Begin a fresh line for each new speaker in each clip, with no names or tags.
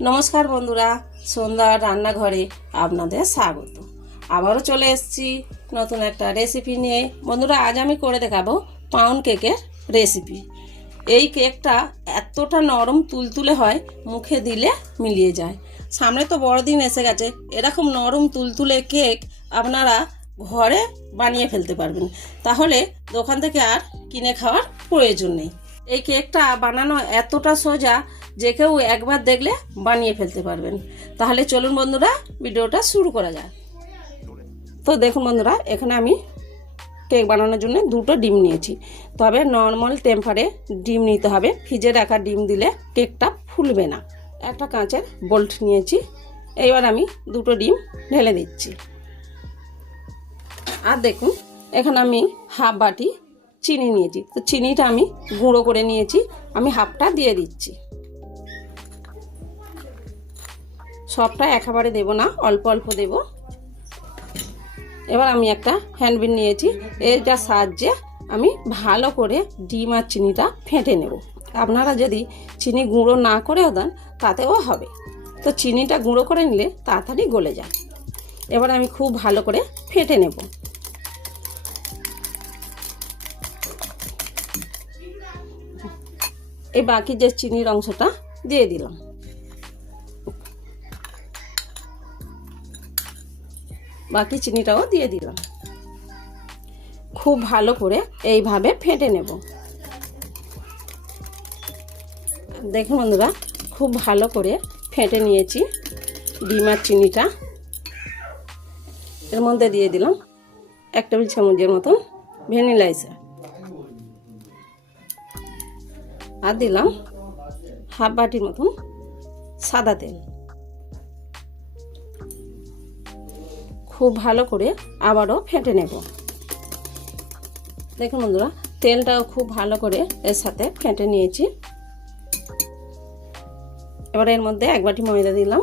নমস্কার বন্ধুরা সন্ধ্যার রান্নাঘরে আপনাদের স্বাগত। আবারও চলে এসেছি নতুন একটা রেসিপি নিয়ে। বন্ধুরা, আজ আমি করে দেখাবো পাউন্ড কেকের রেসিপি এই কেকটা এতটা নরম তুলতুলে হয়, মুখে দিলে মিলিয়ে যায়। সামনে তো বড়দিন এসে গেছে। এরকম নরম তুলতুলে কেক আপনারা ঘরে বানিয়ে ফেলতে পারবেন। তাহলে দোকান থেকে আর কিনে খাওয়ার প্রয়োজন নেই। এই কেকটা বানানো এতটা সোজা যে কেউ একবার দেখলে বানিয়ে ফেলতে পারবেন। তাহলে চলুন বন্ধুরা, ভিডিওটা শুরু করা যাক। তো দেখুন বন্ধুরা, এখানে আমি কেক বানানোর জন্য দুটো ডিম নিয়েছি। তবে নর্মাল টেম্পারে ডিম নিতে হবে। ফ্রিজে রাখা ডিম দিলে কেকটা ফুলবে না। একটা কাঁচের বোল্ট নিয়েছি। এইবার আমি দুটো ডিম ঢেলে দিচ্ছি। আর দেখুন, এখানে আমি হাফ বাটি চিনি নিয়েছি। তো চিনিটা আমি গুঁড়ো করে নিয়েছি, আমি হাফটা দিয়ে দিচ্ছি। সবটা একেবারে দেব না, অল্প অল্প দেব। এবার আমি একটা হ্যান্ডবিন নিয়েছি এইটার সাহায্যে আমি ভালো করে ডিম আর চিনিটা ফেটে নেব। আপনারা যদি চিনি গুঁড়ো না করেও দেন, তাতেও হবে। তো চিনিটা গুঁড়ো করে নিলে তাড়াতাড়ি গলে যায়। এবার আমি খুব ভালো করে ফেটে নেব। এই বাকি যে চিনির অংশটা দিয়ে দিলাম। বাকি চিনিটাও দিয়ে দিলাম। খুব ভালো করে এইভাবে ফেটে নেব। দেখুন বন্ধুরা, খুব ভালো করে ফেটে নিয়েছি ডিমার চিনিটা। এর মধ্যে দিয়ে দিলাম এক টেবিল চামচের মতন ভ্যানিলা আর দিলাম, হাফ বাটির মতন সাদা তেল। খুব ভালো করে আবারও ফেটে নেব। দেখুন বন্ধুরা, তেলটাও খুব ভালো করে এর সাথে ফেটে নিয়েছি। এবার এর মধ্যে এক বাটি ময়দা দিলাম।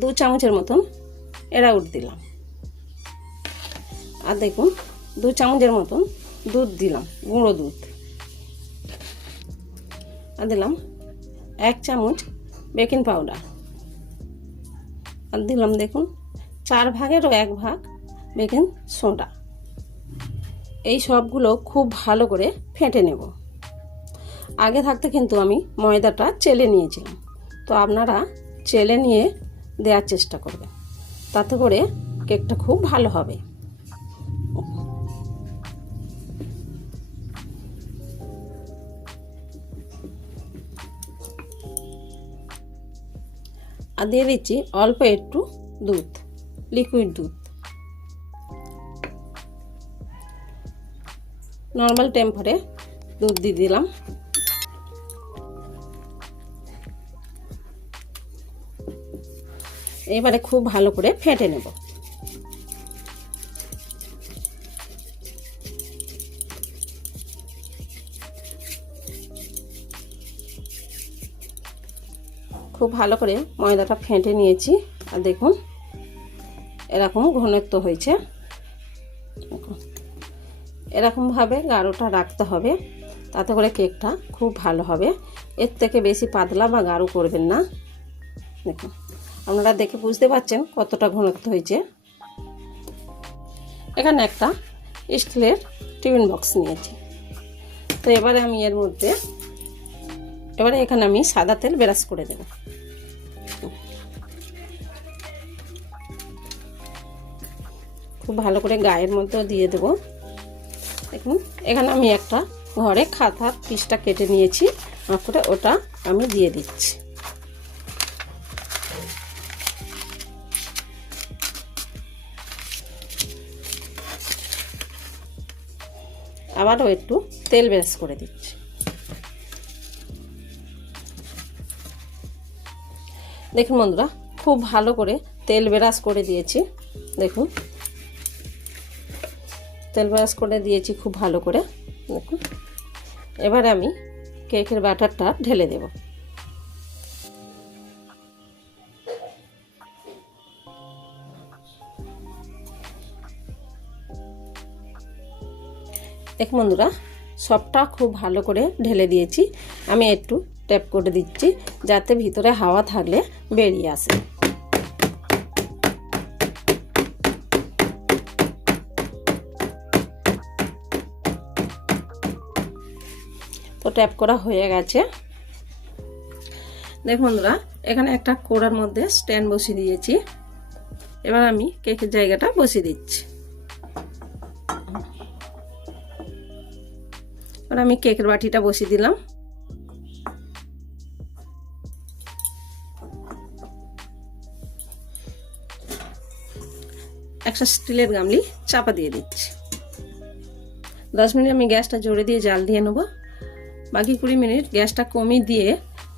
দু চামচের মতন এরাউট দিলাম। আর দেখুন, দু চামচের মতন দুধ দিলাম, গুঁড়ো দুধ। আর দিলাম এক চামচ বেকিং পাউডার। আর দিলাম দেখুন, চার ভাগেরও এক ভাগ বেকিং সোডা। এই সবগুলো খুব ভালো করে ফেটে নেব। আগে থাকতে কিন্তু আমি ময়দাটা চেলে নিয়েছিলাম। তো আপনারা চেলে নিয়ে দেওয়ার চেষ্টা করবেন। তাতে করে কেকটা খুব ভালো হবে। দিয়ে দিচ্ছি অল্প একটু দুধ লিকুইড দুধ। নর্মাল টেম্পারে দুধ দিয়ে দিলাম। এবারে খুব ভালো করে ফেটে নেব। খুব ভালো করে ময়দাটা ফেঁটে নিয়েছি। আর দেখুন, এরকম ঘনত্ব হয়েছে। এরকমভাবে গাঢ়টা রাখতে হবে। তাতে করে কেকটা খুব ভালো হবে। এর থেকে বেশি পাতলা বা গাঢ় করবেন না। দেখুন, আপনারা দেখে বুঝতে পারছেন কতটা ঘনত্ব হয়েছে। এখানে একটা স্টিলের টিফিন বক্স নিয়েছি। তো এবারে আমি এর মধ্যে এবারে এখানে আমি সাদা তেল ব্রাশ করে দেব খুব ভালো করে গায়ের মধ্যেও দিয়ে দেব। দেখুন, এখানে আমি একটা ঘরে খাতা পিসটা কেটে নিয়েছি করে ওটা আমি দিয়ে দিচ্ছি। আবারও একটু তেল ব্রাশ করে দিচ্ছি। দেখুন বন্ধুরা, খুব ভালো করে তেল ব্রাশ করে দিয়েছি। দেখুন। তেল ব্রাশ করে দিয়েছি খুব ভালো করে। দেখুন। এবার আমি কেকের ব্যাটারটা ঢেলে দেব। দেখুন বন্ধুরা, সবটা খুব ভালো করে ঢেলে দিয়েছি। আমি একটু ট্যাপ করে দিচ্ছি, যাতে ভিতরে হাওয়া থাকলে বেরিয়ে আসে। তো ট্যাপ করা হয়ে গেছে। দেখুন বন্ধুরা, এখানে একটা কোড়ার মধ্যে স্ট্যান্ড বসিয়ে দিয়েছি। এবার আমি কেকের জায়গাটা বসিয়ে দিচ্ছি। এবার আমি কেকের বাটিটা বসিয়ে দিলাম। একটা স্টিলের গামলি চাপা দিয়ে দিচ্ছি। দশ মিনিট আমি গ্যাসটা জোরে দিয়ে জাল দিয়ে নেব। বাকি কুড়ি মিনিট গ্যাসটা কমিয়ে দিয়ে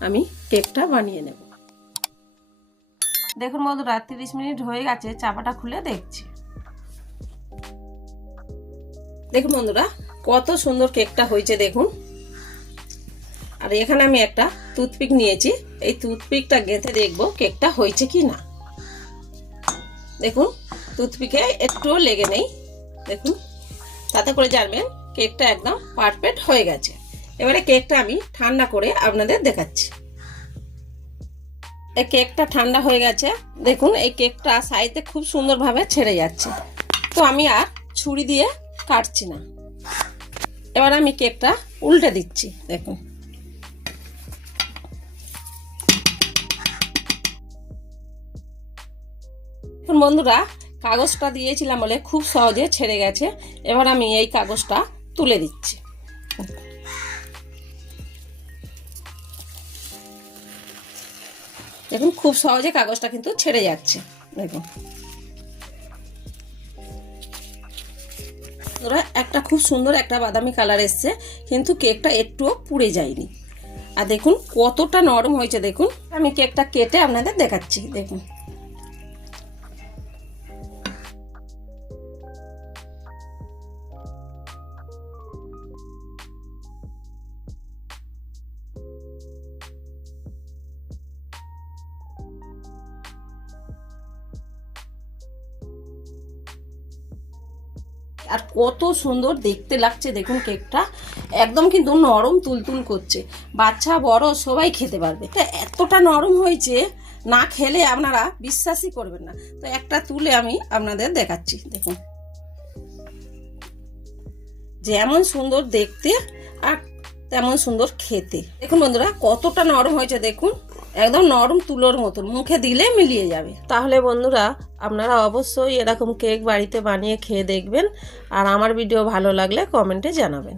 আমি কেকটা বানিয়ে নেব। দেখুন বন্ধুরা, তিরিশ মিনিট হয়ে গেছে, চাপাটা খুলে দেখছি। দেখুন বন্ধুরা, কত সুন্দর কেকটা হয়েছে দেখুন। আর এখানে আমি একটা টুথপিক নিয়েছি। এই টুথপিকটা গেঁথে দেখব কেকটা হয়েছে কি না দেখুন টুথপিকে একটুও লেগে নেই। দেখুন, তাতে করে জানবেন কেকটা একদম পারফেক্ট হয়ে গেছে। এবারে কেকটা আমি ঠান্ডা করে আপনাদের দেখাচ্ছি। এই কেকটা ঠান্ডা হয়ে গেছে। দেখুন, এই কেকটা সাইডে খুব সুন্দরভাবে ছেড়ে যাচ্ছে। তো আমি আর ছুরি দিয়ে কাটছি না। এবার আমি কেকটা উল্টে দিচ্ছি, দেখুন। বন্ধুরা কাগজটা দিয়েছিলাম বলে খুব সহজে ছেড়ে গেছে। এবার আমি এই কাগজটা তুলে দিচ্ছি। দেখুন, খুব সহজে কাগজটা কিন্তু ছেড়ে যাচ্ছে। দেখুন। ওরা একটা খুব সুন্দর একটা বাদামি কালার এসছে, কিন্তু কেকটা একটুও পুড়ে যায়নি। আর দেখুন, কতটা নরম হয়েছে, দেখুন। আমি কেকটা কেটে আপনাদের দেখাচ্ছি, দেখুন। আর কত সুন্দর দেখতে লাগছে, দেখুন কেকটা। একদম কিন্তু নরম তুলতুল করছে। বাচ্চা, বড়, সবাই খেতে পারবে। এটা এতটা নরম হয়েছে, না খেলে আপনারা বিশ্বাসই করবেন না। তো একটা তুলে আমি আপনাদের দেখাচ্ছি, দেখুন। যেমন সুন্দর দেখতে আর তেমন সুন্দর খেতে। দেখুন বন্ধুরা, কতটা নরম হয়েছে, দেখুন। একদম নরম তুলোর মতন, মুখে দিলে মিলিয়ে যাবে। তাহলে বন্ধুরা, আপনারা অবশ্যই এরকম কেক বাড়িতে বানিয়ে খেয়ে দেখবেন। আর আমার ভিডিও ভালো লাগলে কমেন্টে জানাবেন।